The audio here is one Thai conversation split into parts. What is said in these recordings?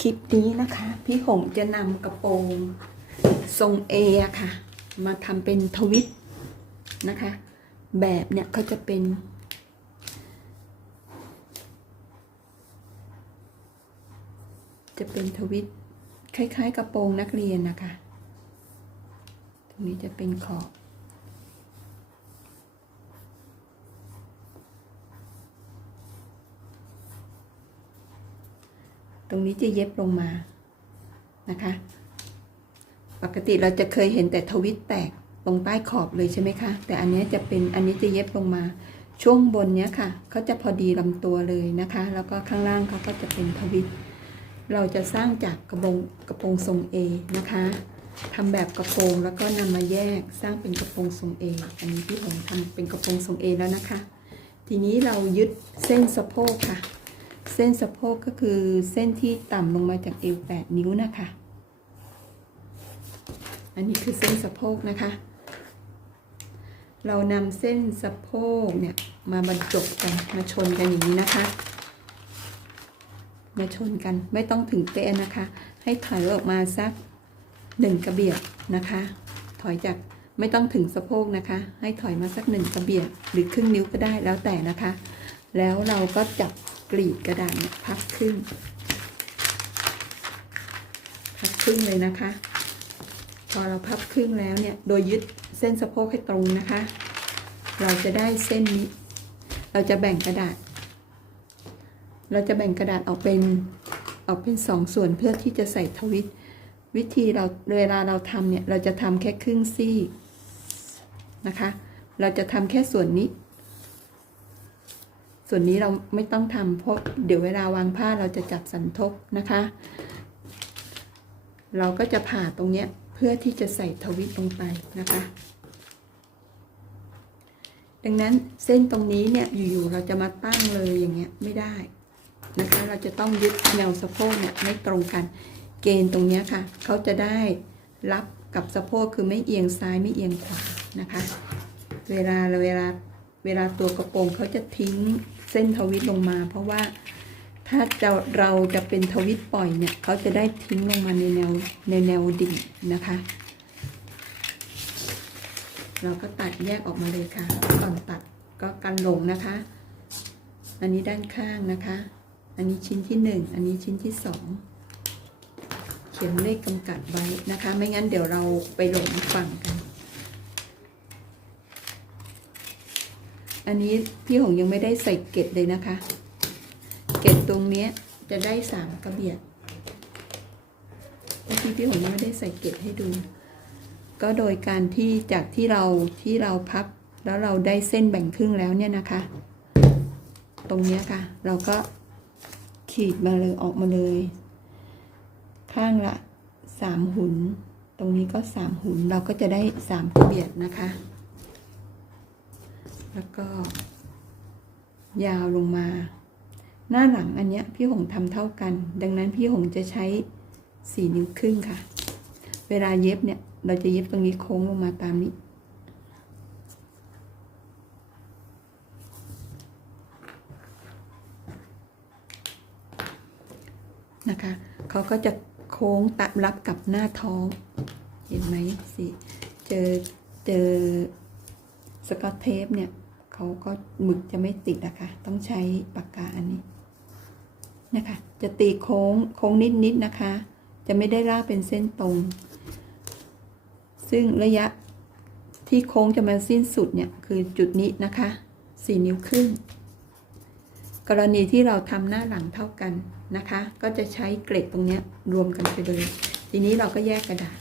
คลิปนี้นะคะ พี่หงจะนำกระโปรงทรงเอค่ะ มาทำเป็นทวิตนะคะ แบบเนี่ยเขาจะเป็น จะเป็นทวิตคล้าย ๆ กระโปรงนักเรียนนะคะ ตรงนี้จะเป็นขอบ ตรงนี้จะเย็บลงมานะคะ ปกติเราจะเคยเห็นแต่ทวิตแตกตรงใต้ขอบเลยใช่ไหมคะ แต่อันนี้จะเป็นอันนี้จะเย็บลงมาช่วงบนเนี้ยค่ะเขาจะพอดีลำตัวเลยนะคะ แล้วก็ข้างล่างเขาก็จะเป็นทวิตเราจะสร้างจากกระโปรงกระโปรงทรง A นะคะทำแบบกระโปรงแล้วก็นำมาแยกสร้างเป็นกระโปรงทรง A อันนี้ที่ผมทำเป็นกระโปรงทรง A แล้วนะคะ ทีนี้เรายึดเส้นสะโพกค่ะ เส้นสะโพกก็คือเส้นที่ต่ำลงมาจากเอว8นิ้วนะคะ อันนี้คือเส้นสะโพกนะคะ เรานำเส้นสะโพกเนี่ยมาบรรจบกันมาชนกันอย่างนี้นะคะ มาชนกันไม่ต้องถึงเป๊ะนะคะ ให้ถอยออกมาสักหนึ่งกระเบียดนะคะ ถอยจากไม่ต้องถึงสะโพกนะคะ ให้ถอยมาสักหนึ่งกระเบียดหรือครึ่งนิ้วก็ได้แล้วแต่นะคะ แล้วเราก็จับ กรีดกระดาษเนี่ยพับครึ่ง พับครึ่งเลยนะคะ พอเราพับครึ่งแล้วเนี่ย โดยยึดเส้นสะโพกให้ตรงนะคะ เราจะได้เส้นนี้ เราจะแบ่งกระดาษ เราจะแบ่งกระดาษออกเป็นออกเป็นสองส่วนเพื่อที่จะใส่ทวิต วิธีเราเวลาเราทำเนี่ย เราจะทำแค่ครึ่งซี่นะคะ เราจะทำแค่ส่วนนี้ ส่วนนี้เราไม่ต้องทำเพราะเดี๋ยวเวลาวางผ้าเราจะจับสันทบนะคะ เราก็จะผ่าตรงเนี้ยเพื่อที่จะใส่ทวิตลงไปนะคะ ดังนั้นเส้นตรงนี้เนี่ยอยู่ๆเราจะมาตั้งเลยอย่างเงี้ยไม่ได้นะคะ เราจะต้องยึดแนวสะโพกเนี่ยให้ตรงกัน เกณฑ์ตรงเนี้ยค่ะเขาจะได้รับกับสะโพกคือไม่เอียงซ้ายไม่เอียงขวานะคะ เวลาเวลาเวลาตัวกระโปรงเขาจะทิ้ง เส้นทวิตลงมา เพราะว่าถ้าจะเราจะเป็นทวิตปล่อยเนี่ยเขาจะได้ทิ้งลงมาในแนวในแนวดิ่งนะคะ เราก็ตัดแยกออกมาเลยค่ะก่อนตัดก็กันหลงนะคะ อันนี้ด้านข้างนะคะ อันนี้ชิ้นที่หนึ่งอันนี้ชิ้นที่สองเขียนเลขกำกับไว้นะคะ ไม่งั้นเดี๋ยวเราไปหลงฝั่งกัน อันนี้พี่หงยังไม่ได้ใส่เกล็ดเลยนะคะ เกล็ดตรงนี้จะได้สามกระเบียดเมื่อกี้พี่หงยังไม่ได้ใส่เกล็ดให้ดู ก็โดยการที่จากที่เราที่เราพับแล้วเราได้เส้นแบ่งครึ่งแล้วเนี่ยนะคะ ตรงนี้ค่ะ เราก็ขีดมาเลยออกมาเลย ข้างละสามหุน ตรงนี้ก็สามหุนเราก็จะได้สามกระเบียดนะคะ แล้วก็ ยาวลงมา หน้าหลังอันเนี้ยพี่หงทำเท่ากัน ดังนั้นพี่หงจะใช้สี่นิ้วครึ่งค่ะ เวลาเย็บเนี่ยเราจะเย็บตรงนี้โค้งลงมาตามนี้ นะคะเขาก็จะโค้งตัดรับกับหน้าท้อง เห็นไหมสิ เจอเจอ สกอตเทปเนี่ยเขาก็หมึกจะไม่ติดนะคะ ต้องใช้ปากกาอันนี้นะคะ จะตีโค้งโค้งนิดๆนนะคะ จะไม่ได้ลากเป็นเส้นตรง ซึ่งระยะที่โค้งจะมาสิ้นสุดเนี่ยคือจุดนี้นะคะ4นิ้วครึ่ง กรณีที่เราทำหน้าหลังเท่ากันนะคะ ก็จะใช้เกล็ดตรงนี้รวมกันไปเลย ทีนี้เราก็แยกกระดาษ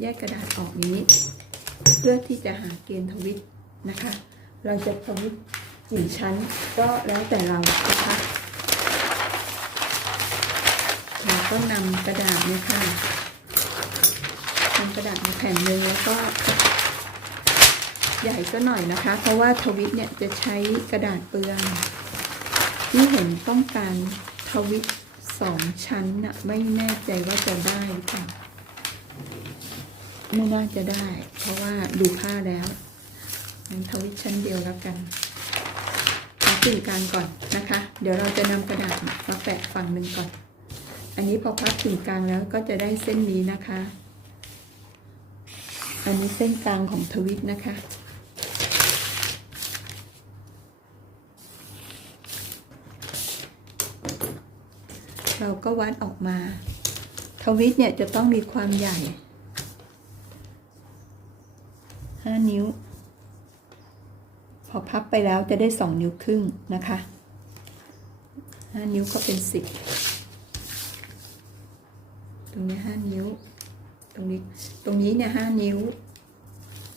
แยกกระดาษออกอย่างนี้ เพื่อที่จะหาเกณฑ์ทวิตนะคะ เราจะทวิตกี่ชั้นก็แล้วแต่เรานะคะเราก็นำกระดาษนี่ค่ะนำกระดาษมาแผ่นหนึ่งแล้วก็ใหญ่ก็หน่อยนะคะ เพราะว่าทวิตเนี่ยจะใช้กระดาษเปลืองที่เห็นต้องการทวิตสองชั้นน่ะไม่แน่ใจว่าจะได้หรือเปล่า ไม่น่าจะได้ เพราะว่าดูผ้าแล้วงั้นทวิตชั้นเดียวแล้วกันเอากึ่งกลางก่อนนะคะ เดี๋ยวเราจะนำกระดาษมาแปะฝั่งหนึ่งก่อน อันนี้พอพับกึ่งกลางแล้วก็จะได้เส้นนี้นะคะ อันนี้เส้นกลางของทวิตนะคะเราก็วัดออกมา ทวิตเนี่ยจะต้องมีความใหญ่ 5นิ้ว พอพับไปแล้วจะได้2นิ้วครึ่งนะคะ5นิ้วก็เป็น10ตรงนี้5นิ้ว ตรงนี้ตรงนี้เนี่ย5นิ้ว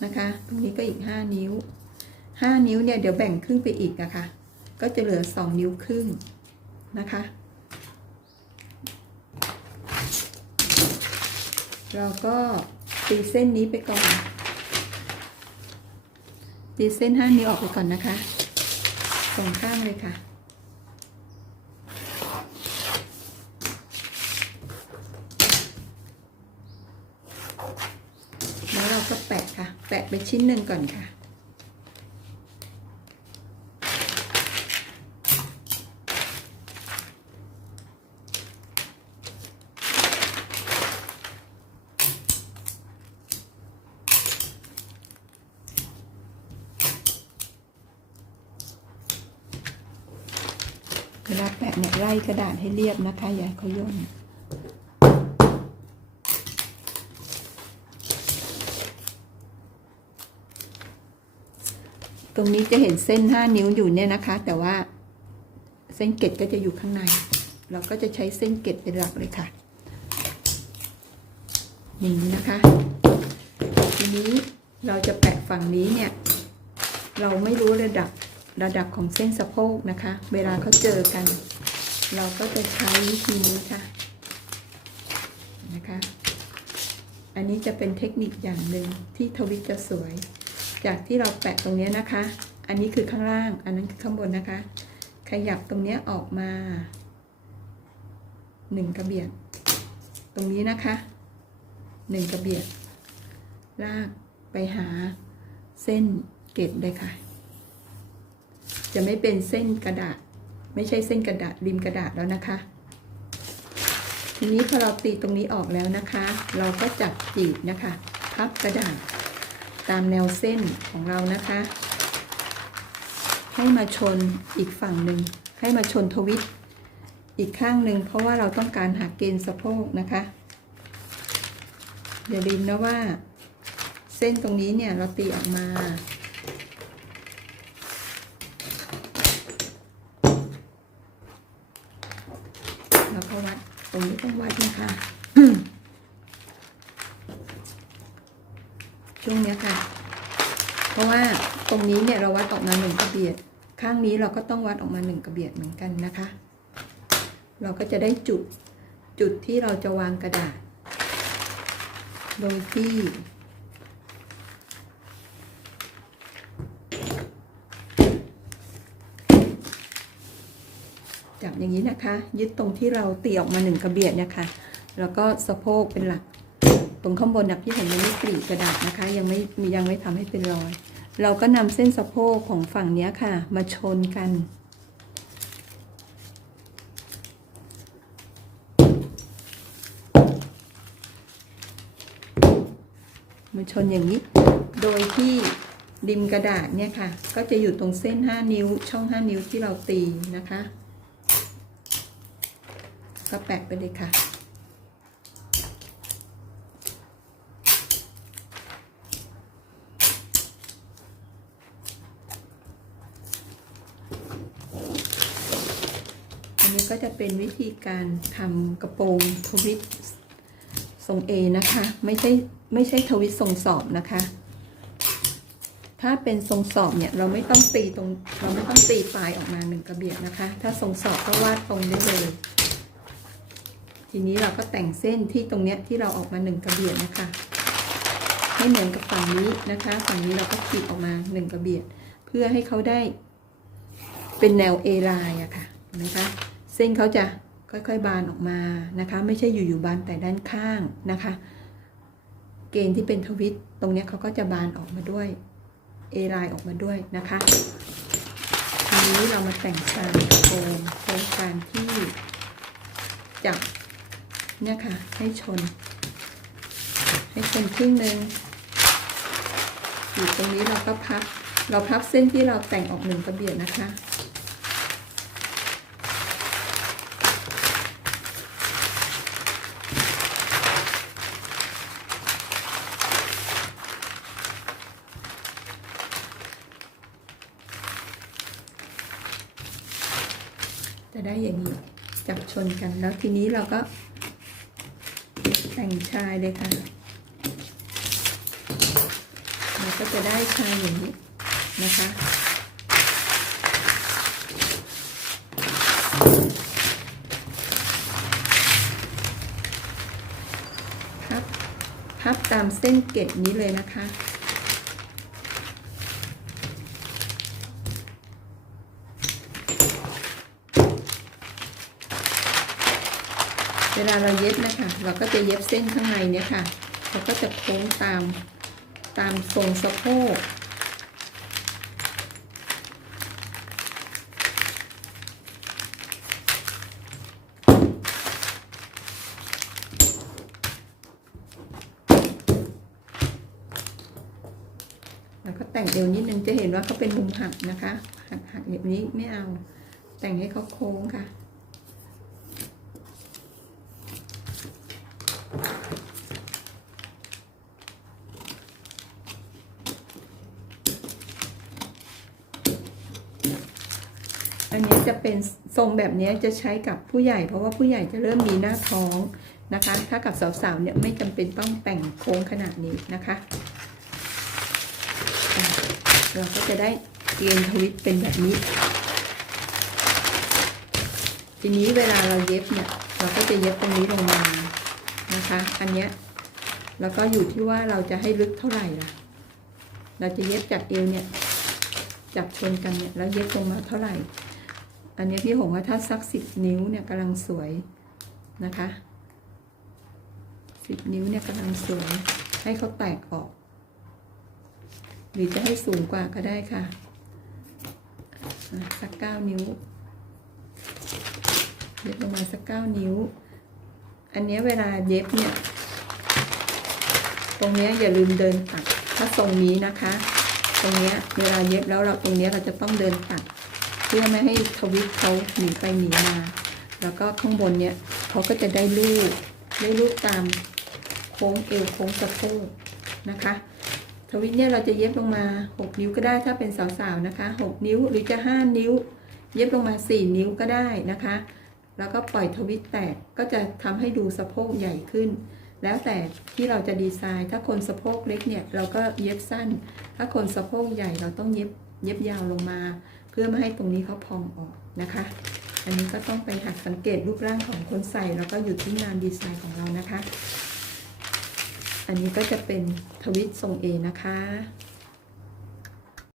นะคะ ตรงนี้ก็อีก5นิ้ว5นิ้วเนี่ยเดี๋ยวแบ่งครึ่งไปอีกนะคะ ก็จะเหลือ2นิ้วครึ่งนะคะ เราก็ตีเส้นนี้ไปก่อน ตีเส้นห้านิ้วออกไปก่อนนะคะสองข้างเลยค่ะ แล้วเราก็แปะค่ะ แปะไปชิ้นหนึ่งก่อนค่ะ เวลาแปะเนี่ยไล่กระดาษให้เรียบนะคะอย่าเขาย่นตรงนี้จะเห็นเส้น 5 นิ้วอยู่เนี่ยนะคะ แต่ว่าเส้นเกล็ดก็จะอยู่ข้างใน เราก็จะใช้เส้นเกล็ดเป็นหลักเลยค่ะ อย่างนี้นะคะ ทีนี้เราจะแปะฝั่งนี้เนี่ย เราไม่รู้ระดับระดับของเส้นสะโพกนะคะ เวลาเขาเจอกัน เราก็จะใช้วิธีนี้ค่ะนะคะ อันนี้จะเป็นเทคนิคอย่างหนึ่งที่ทวิตจะสวย จากที่เราแปะตรงนี้นะคะ อันนี้คือข้างล่าง อันนั้นคือข้างบนนะคะ ขยับตรงนี้ออกมาหนึ่งกระเบียด ตรงนี้นะคะหนึ่งกระเบียด ลากไปหาเส้นเกล็ดเลยค่ะ จะไม่เป็นเส้นกระดาษ ไม่ใช่เส้นกระดาษริมกระดาษแล้วนะคะ ทีนี้พอเราตีตรงนี้ออกแล้วนะคะ เราก็จับจีบนะคะ พับกระดาษ ตามแนวเส้นของเรานะคะ ให้มาชนอีกฝั่งหนึ่งให้มาชนทวิตอีกข้างหนึ่งเพราะว่าเราต้องการหาเกณฑ์สะโพกนะคะ อย่าลืมนะว่า เส้นตรงนี้เนี่ยเราตีออกมา แล้ว ก็วัดตรงนี้ต้องวัดนะคะช่วงเนี้ยค่ะ เพราะว่าตรงนี้เนี่ยเราวัดออกมาหนึ่งกระเบียด ข้างนี้เราก็ต้องวัดออกมาหนึ่งกระเบียดเหมือนกันนะคะ เราก็จะได้จุดจุดที่เราจะวางกระดาษ โดยที่ อย่างนี้นะคะ ยึดตรงที่เราตีออกมาหนึ่งกระเบียดนี่ยค่ะแล้วก็สะโพกเป็นหลัก ตรงข้างบนนะพี่เห็นมันไม่กรีกระดาษนะคะ ยังไม่ยังไม่ทำให้เป็นรอย เราก็นำเส้นสะโพกของฝั่งเนี้ยค่ะ มาชนกัน มาชนอย่างนี้ โดยที่ริมกระดาษเนี่ยค่ะ ก็จะอยู่ตรงเส้น 5 นิ้วช่อง 5 นิ้วที่เราตีนะคะ ก็แปะไปเลยค่ะ อันนี้ก็จะเป็นวิธีการทำกระโปรงทวิตทรง A นะคะ ไม่ใช่ไม่ใช่ทวิตทรงสอบนะคะ ถ้าเป็นทรงสอบเนี่ยเราไม่ต้องตีตรงเราไม่ต้องตีปลายออกมาหนึ่งกระเบียดนะคะ ถ้าทรงสอบก็วาดตรงได้เลย ทีนี้เราก็แต่งเส้นที่ตรงเนี้ยที่เราออกมาหนึ่งกระเบียดนะคะ ให้เหมือนกับฝั่งนี้นะคะ ฝั่งนี้เราก็ขีดออกมาหนึ่งกระเบียด เพื่อให้เขาได้เป็นแนว A ลายอะค่ะเห็นไหมคะเส้นเขาจะค่อยๆบานออกมานะคะ ไม่ใช่อยู่ๆบานแต่ด้านข้างนะคะ เกณฑ์ที่เป็นทวิตตรงเนี้ยเขาก็จะบานออกมาด้วย A ไลน์ออกมาด้วยนะคะทีนี้เรามาแต่งชายโครงโครงการที่จับ เนี่ยค่ะ ให้ชน ให้ชนครึ่งหนึ่งอยู่ตรงนี้เราก็พับ เราพับเส้นที่เราแต่งออกหนึ่งกระเบียดนะคะจะได้อย่างนี้จับชนกันแล้วทีนี้เราก็ แต่งชายเลยค่ะเราก็จะได้ชายอย่างนี้นะคะพับพับตามเส้นเกล็ดนี้เลยนะคะ เวลาเราเย็บนะคะ เราก็จะเย็บเส้นข้างในเนี่ยค่ะ เราก็จะโค้งตามตามทรงสะโพกแล้วก็แต่งเอวนิดนึงจะเห็นว่าเขาเป็นมุมหักนะคะ หักหักแบบนี้ไม่เอา แต่งให้เขาโค้งค่ะ จะเป็นทรงแบบนี้จะใช้กับผู้ใหญ่ เพราะว่าผู้ใหญ่จะเริ่มมีหน้าท้องนะคะ ถ้ากับสาวๆเนี่ยไม่จำเป็นต้องแต่งโค้งขนาดนี้นะคะ เราก็จะได้เกณฑ์ทวิตเป็นแบบนี้ ทีนี้เวลาเราเย็บเนี่ย เราก็จะเย็บตรงนี้ลงมานะคะ อันเนี้ยแล้วก็อยู่ที่ว่าเราจะให้ลึกเท่าไหร่ล่ะ เราจะเย็บจากเอวเนี่ย จับชนกันเนี่ยแล้วเย็บลงมาเท่าไหร่ อันนี้พี่หงว่าถ้าสักสิบนิ้วเนี่ยกำลังสวยนะคะสิบนิ้วเนี่ยกำลังสวย ให้เขาแตกออก หรือจะให้สูงกว่าก็ได้ค่ะสักเก้านิ้วเย็บลงมาสักเก้านิ้ว อันนี้เวลาเย็บเนี่ย ตรงเนี้ยอย่าลืมเดินตัด ถ้าทรงนี้นะคะ ตรงเนี้ยเวลาเย็บแล้วเราตรงเนี้ยเราจะต้องเดินตัด เพื่อไม่ให้ทวิตเขาหนีไปหนีมา แล้วก็ข้างบนเนี้ยเขาก็จะได้ลูกได้ลูกตามโค้งเอวโค้งสะโพกนะคะ ทวิตเนี่ยเราจะเย็บลงมา 6 นิ้วก็ได้ถ้าเป็นสาวๆนะคะ 6 นิ้วหรือจะ 5 นิ้ว เย็บลงมา 4 นิ้วก็ได้นะคะ แล้วก็ปล่อยทวิตแตกก็จะทำให้ดูสะโพกใหญ่ขึ้น แล้วแต่ที่เราจะดีไซน์ ถ้าคนสะโพกเล็กเนี่ยเราก็เย็บสั้น ถ้าคนสะโพกใหญ่เราต้องเย็บเย็บยาวลงมา เพื่อไม่ให้ตรงนี้เขาพองออกนะคะ อันนี้ก็ต้องไปหัดสังเกตรูปร่างของคนใส่แล้วก็อยู่ที่งานดีไซน์ของเรานะคะ อันนี้ก็จะเป็นทวิตทรงเอนะคะ